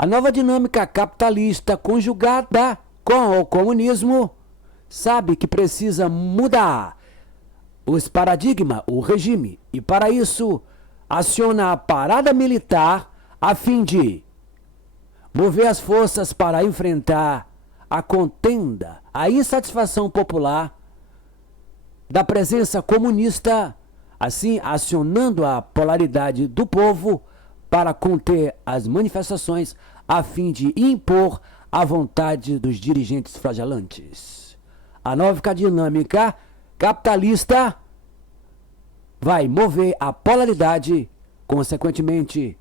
A nova dinâmica capitalista conjugada com o comunismo sabe que precisa mudar os paradigmas, o regime, e para isso aciona a parada militar a fim de mover as forças para enfrentar a contenda, a insatisfação popular da presença comunista, assim acionando a polaridade do povo para conter as manifestações a fim de impor a vontade dos dirigentes flagelantes. A nova dinâmica capitalista vai mover a polaridade, consequentemente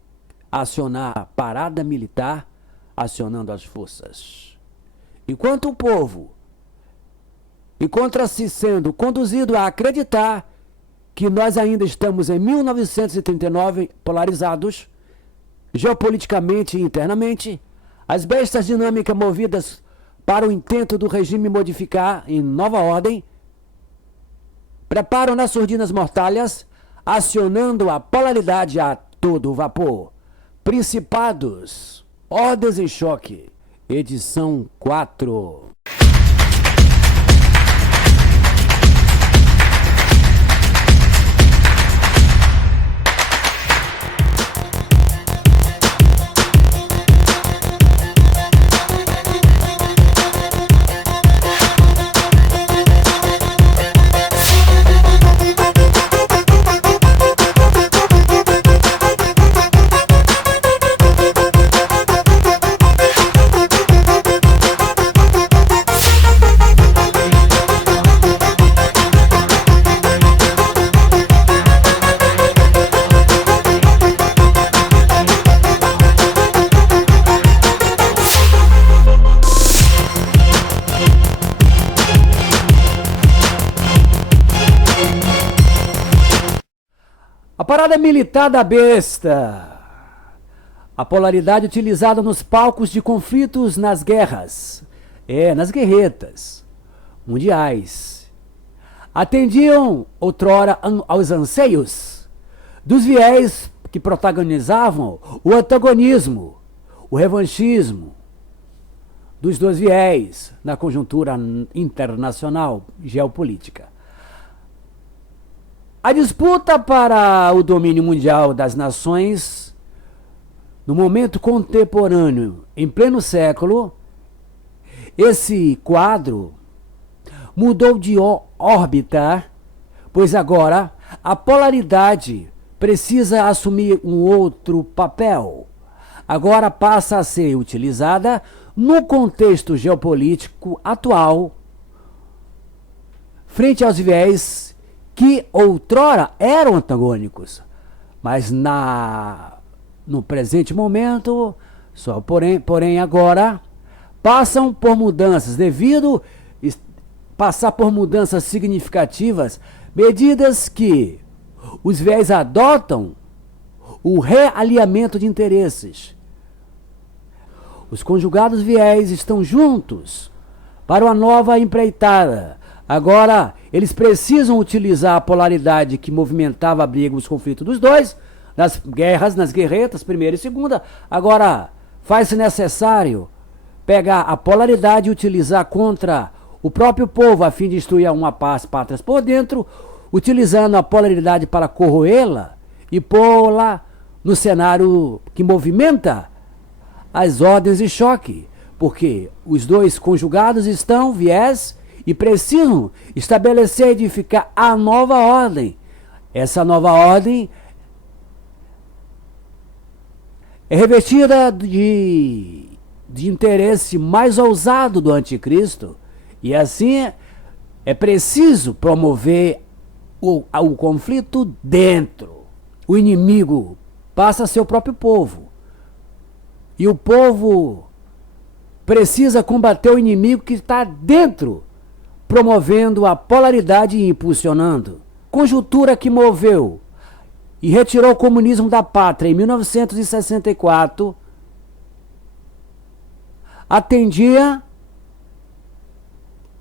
acionar a parada militar, acionando as forças. Enquanto o povo encontra-se sendo conduzido a acreditar que nós ainda estamos em 1939 polarizados, geopoliticamente e internamente, as bestas dinâmicas movidas para o intento do regime modificar em nova ordem, preparam nas surdinas mortalhas, acionando a polaridade a todo vapor. Principados, ordens em choque, edição 4. A parada militar da besta. A polaridade utilizada nos palcos de conflitos nas guerras. Nas guerretas mundiais. Atendiam outrora aos anseios dos viés que protagonizavam o antagonismo, o revanchismo dos dois viés na conjuntura internacional geopolítica. A disputa para o domínio mundial das nações, no momento contemporâneo, em pleno século, esse quadro mudou de órbita, pois agora a polaridade precisa assumir um outro papel. Agora passa a ser utilizada no contexto geopolítico atual, frente aos viés que outrora eram antagônicos, mas no presente momento, porém agora, passam por mudanças, passar por mudanças significativas, medidas que os viés adotam o realinhamento de interesses. Os conjugados viés estão juntos para uma nova empreitada. Agora, eles precisam utilizar a polaridade que movimentava a briga, os conflitos dos dois, nas guerras, nas guerretas, primeira e segunda. Agora, faz-se necessário pegar a polaridade e utilizar contra o próprio povo, a fim de destruir uma paz pátrias por dentro, utilizando a polaridade para corroê-la e pô-la no cenário que movimenta as ordens de choque, porque os dois conjugados estão viés e precisam estabelecer e edificar a nova ordem. Essa nova ordem é revestida de interesse mais ousado do anticristo, e assim é preciso promover o conflito dentro. O inimigo passa a ser o próprio povo, e o povo precisa combater o inimigo que está dentro, promovendo a polaridade e impulsionando. Conjuntura que moveu e retirou o comunismo da pátria em 1964, atendia,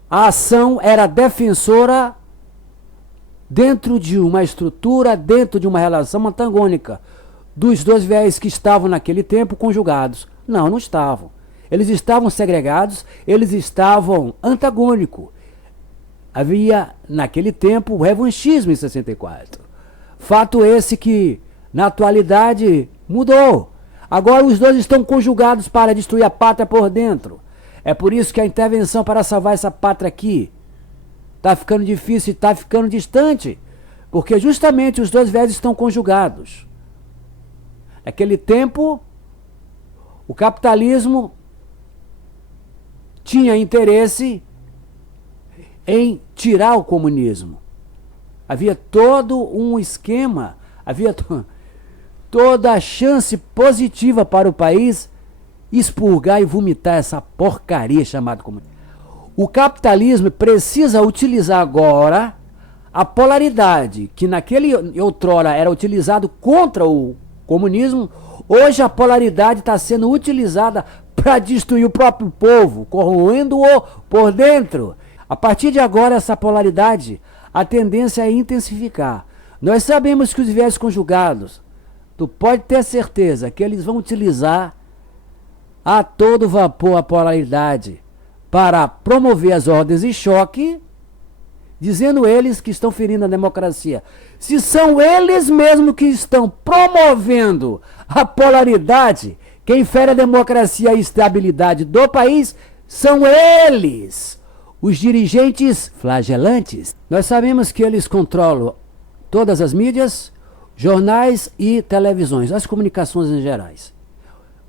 a ação era defensora dentro de uma estrutura, dentro de uma relação antagônica dos dois viés que estavam naquele tempo conjugados. Não, não estavam. Eles estavam segregados, eles estavam antagônicos. Havia, naquele tempo, o revanchismo em 64. Fato esse que, na atualidade, mudou. Agora os dois estão conjugados para destruir a pátria por dentro. É por isso que a intervenção para salvar essa pátria aqui está ficando difícil e está ficando distante. Porque justamente os dois velhos estão conjugados. Naquele tempo, o capitalismo tinha interesse em tirar o comunismo. Havia todo um esquema, havia toda a chance positiva para o país expurgar e vomitar essa porcaria chamada comunismo. O capitalismo precisa utilizar agora a polaridade, que naquele outrora era utilizado contra o comunismo, hoje a polaridade está sendo utilizada para destruir o próprio povo, corroendo-o por dentro. A partir de agora, essa polaridade, a tendência é intensificar. Nós sabemos que os viés conjugados, tu pode ter certeza que eles vão utilizar a todo vapor a polaridade para promover as ordens de choque, dizendo eles que estão ferindo a democracia. Se são eles mesmos que estão promovendo a polaridade, quem fere a democracia e a estabilidade do país são eles, os dirigentes flagelantes. Nós sabemos que eles controlam todas as mídias, jornais e televisões, as comunicações em gerais,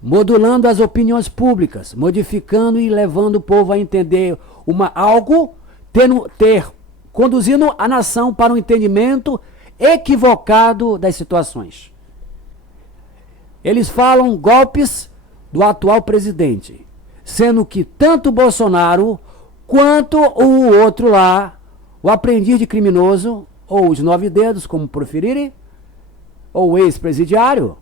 modulando as opiniões públicas, modificando e levando o povo a entender algo, conduzindo a nação para um entendimento equivocado das situações. Eles falam golpes do atual presidente, sendo que tanto Bolsonaro quanto o outro lá, o aprendiz de criminoso, ou os 9 dedos, como preferirem, ou o ex-presidiário,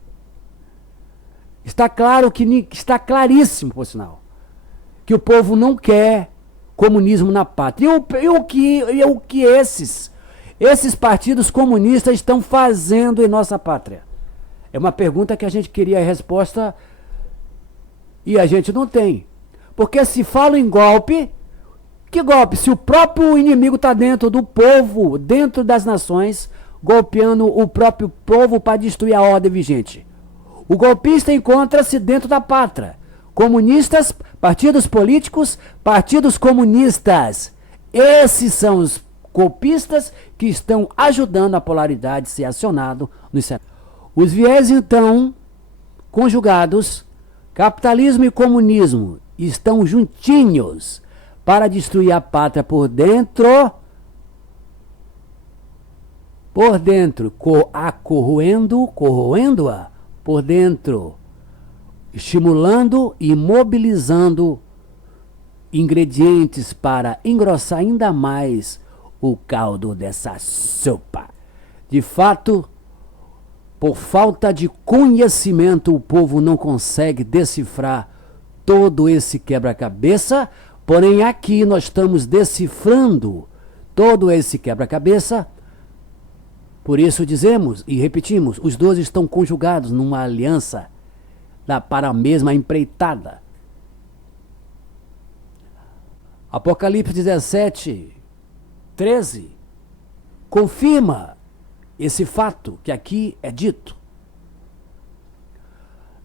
está claro que está claríssimo, por sinal, que o povo não quer comunismo na pátria. E o que esses partidos comunistas estão fazendo em nossa pátria? É uma pergunta que a gente queria a resposta e a gente não tem. Porque se fala em golpe, que golpe? Se o próprio inimigo está dentro do povo, dentro das nações, golpeando o próprio povo para destruir a ordem vigente. O golpista encontra-se dentro da pátria. Comunistas, partidos políticos, partidos comunistas. Esses são os golpistas que estão ajudando a polaridade a ser acionado no cenário. Os viés, então, conjugados, capitalismo e comunismo, estão juntinhos para destruir a pátria por dentro, corroendo-a por dentro, estimulando e mobilizando ingredientes para engrossar ainda mais o caldo dessa sopa. De fato, por falta de conhecimento, o povo não consegue decifrar todo esse quebra-cabeça, porém aqui nós estamos decifrando todo esse quebra-cabeça. Por isso dizemos e repetimos, os dois estão conjugados numa aliança para a mesma empreitada. Apocalipse 17, 13 confirma esse fato que aqui é dito.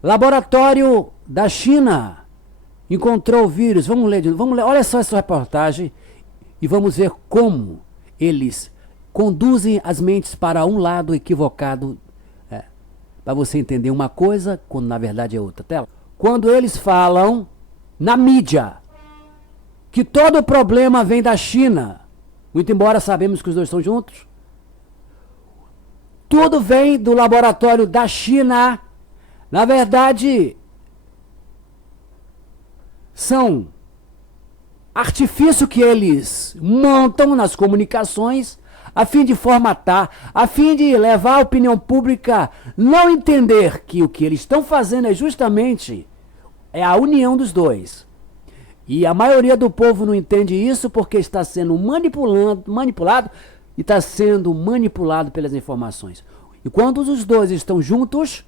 Laboratório da China encontrou o vírus. Vamos ler, olha só essa reportagem e vamos ver como eles conduzem as mentes para um lado equivocado, para você entender uma coisa quando na verdade é outra. Tela. Quando eles falam na mídia que todo o problema vem da China, muito embora sabemos que os dois estão juntos, tudo vem do laboratório da China. Na verdade, são artifícios que eles montam nas comunicações a fim de formatar, a fim de levar a opinião pública não entender que o que eles estão fazendo é justamente a união dos dois. E a maioria do povo não entende isso porque está sendo manipulado e está sendo manipulado pelas informações. E quando os dois estão juntos,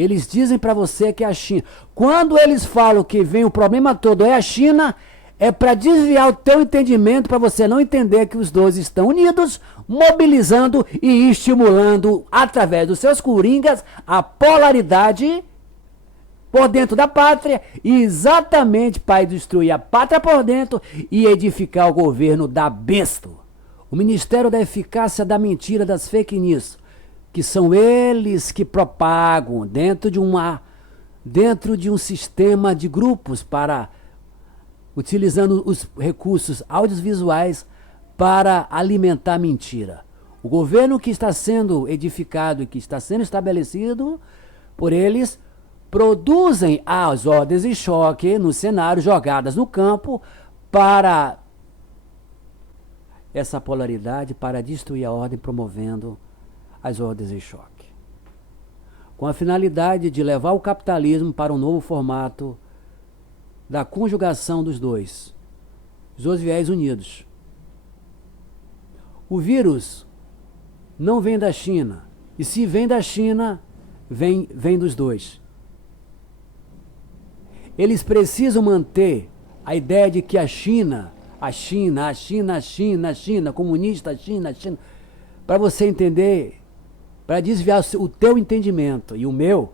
Eles dizem para você que é a China. Quando eles falam que vem o problema todo é a China, é para desviar o teu entendimento, para você não entender que os dois estão unidos, mobilizando e estimulando, através dos seus coringas, a polaridade por dentro da pátria, exatamente para destruir a pátria por dentro e edificar o governo da besta. O Ministério da Eficácia da Mentira, das fake news, que são eles que propagam dentro de um sistema de grupos utilizando os recursos audiovisuais para alimentar mentira. O governo que está sendo edificado e que está sendo estabelecido por eles produzem as ordens de choque no cenário, jogadas no campo para essa polaridade, para destruir a ordem, promovendo as ordens de choque, com a finalidade de levar o capitalismo para um novo formato da conjugação dos dois viés unidos. O vírus não vem da China, e se vem da China, vem dos dois. Eles precisam manter a ideia de que a China, comunista, para você entender, para desviar o teu entendimento e o meu,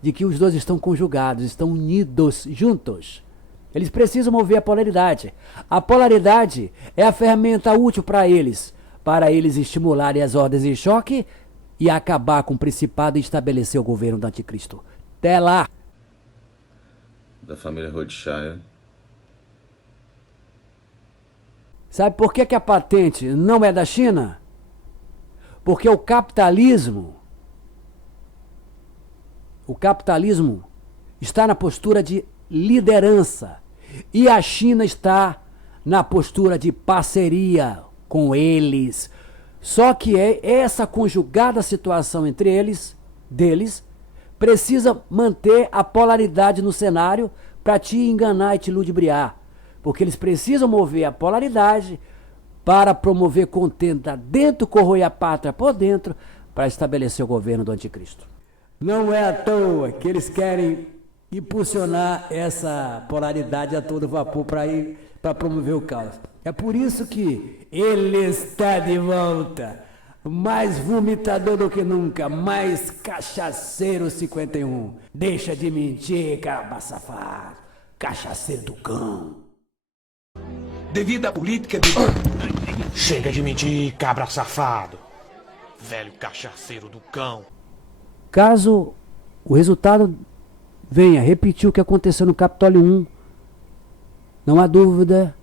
de que os dois estão conjugados, estão unidos, juntos. Eles precisam mover a polaridade. A polaridade é a ferramenta útil para eles estimularem as ordens de choque e acabar com o principado e estabelecer o governo do anticristo. Até lá! Da família Rothschild. Sabe por que a patente não é da China? Porque o capitalismo está na postura de liderança e a China está na postura de parceria com eles. Só que essa conjugada situação entre deles, precisa manter a polaridade no cenário para te enganar e te ludibriar. Porque eles precisam mover a polaridade para promover contenda dentro, corroer a pátria por dentro, para estabelecer o governo do anticristo. Não é à toa que eles querem impulsionar essa polaridade a todo vapor para promover o caos. É por isso que ele está de volta, mais vomitador do que nunca, mais cachaceiro 51. Deixa de mentir, cara safado, cachaceiro do cão. Devido à política de... Chega de mentir, cabra safado. Velho cachaceiro do cão. Caso o resultado venha repetir o que aconteceu no Capitólio 1, não há dúvida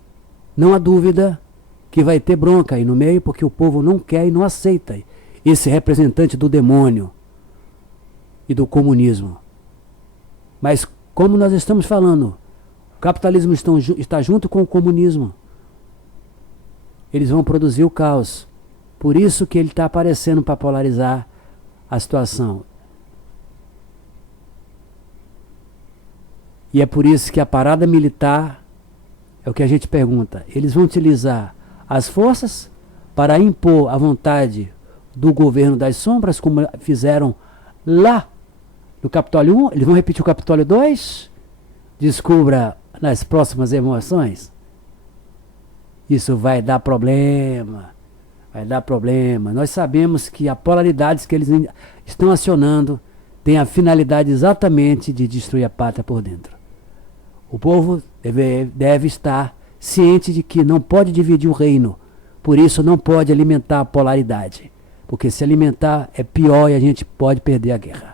que vai ter bronca aí no meio, porque o povo não quer e não aceita esse representante do demônio e do comunismo. Mas como nós estamos falando, o capitalismo está junto com o comunismo. Eles vão produzir o caos. Por isso que ele está aparecendo para polarizar a situação. E é por isso que a parada militar é o que a gente pergunta. Eles vão utilizar as forças para impor a vontade do governo das sombras, como fizeram lá no Capitólio 1. Eles vão repetir o Capitólio 2? Descubra nas próximas emoções. Isso vai dar problema. Vai dar problema. Nós sabemos que a polaridade que eles estão acionando tem a finalidade exatamente de destruir a pátria por dentro. O povo deve estar ciente de que não pode dividir o reino. Por isso não pode alimentar a polaridade. Porque se alimentar é pior e a gente pode perder a guerra.